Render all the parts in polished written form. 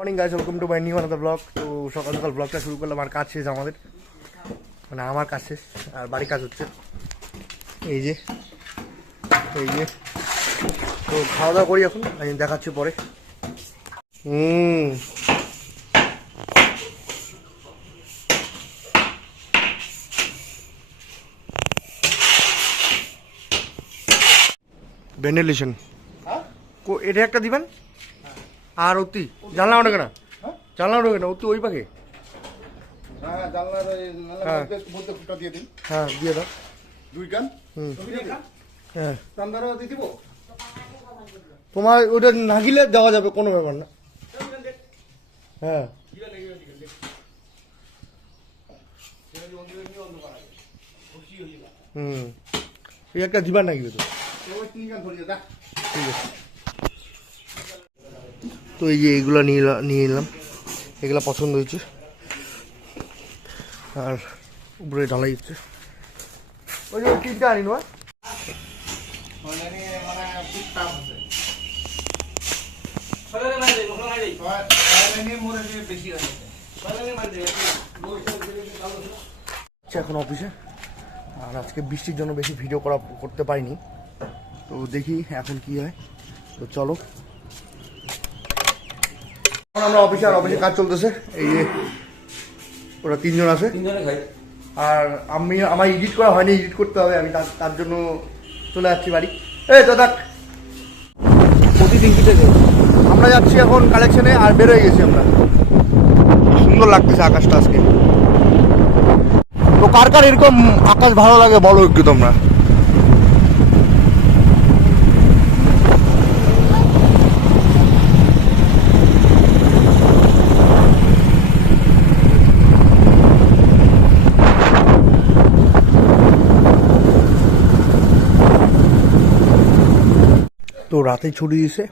Morning guys, welcome to my new another blog. তো সকাল সকাল ব্লগটা শুরু করলাম। আর কাজ শেষ আমাদের, মানে আমার কাজ শেষ আর বাড়ির কাজ হচ্ছে। এই যে তো খাওয়া দাওয়া করি এখন, আমি দেখাচ্ছি পরে। ভেন্টিলেশন এটা একটা দিবেন। আর অতি জানলা ওঠে কেনা, জানলা ওঠে কেনা অতি ওই পাখে। হ্যাঁ দিয়ে দাও দুই কান। হ্যাঁ তোমার ওটা না গিলে দেওয়া যাবে, কোনো ব্যাপার না। হ্যাঁ এই একটা দিবার নাকি তো? ঠিক আছে। তো এই যে এইগুলো নিয়ে এলাম, এগুলো পছন্দ হয়েছে। আর উপরে ঢালাই হচ্ছে। ওই যে তিনটা আনি না এখন অফিসে। আর আজকে বৃষ্টির জন্য বেশি ভিডিও করতে পারিনি। তো দেখি এখন কি হয়। তো চলো, এখন আমরা অফিসে কাজ চলতেছে। এই যে ওরা তিনজন আছে। আর আমার এডিট করা হয়নি, এডিট করতে হবে। আমি তার জন্য চলে যাচ্ছি বাড়ি। এই তো দেখ, প্রতিদিন কি থেকে আমরা যাচ্ছি এখন কালেকশনে। আর বের হয়ে গেছি আমরা। সুন্দর লাগতেছে আকাশটা আজকে। তো কার কার এরকম আকাশ ভালো লাগে বলো একটু তোমরা। তো রাতে ছুটি দিয়েছে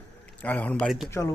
আর এখন বাড়িতে। চলো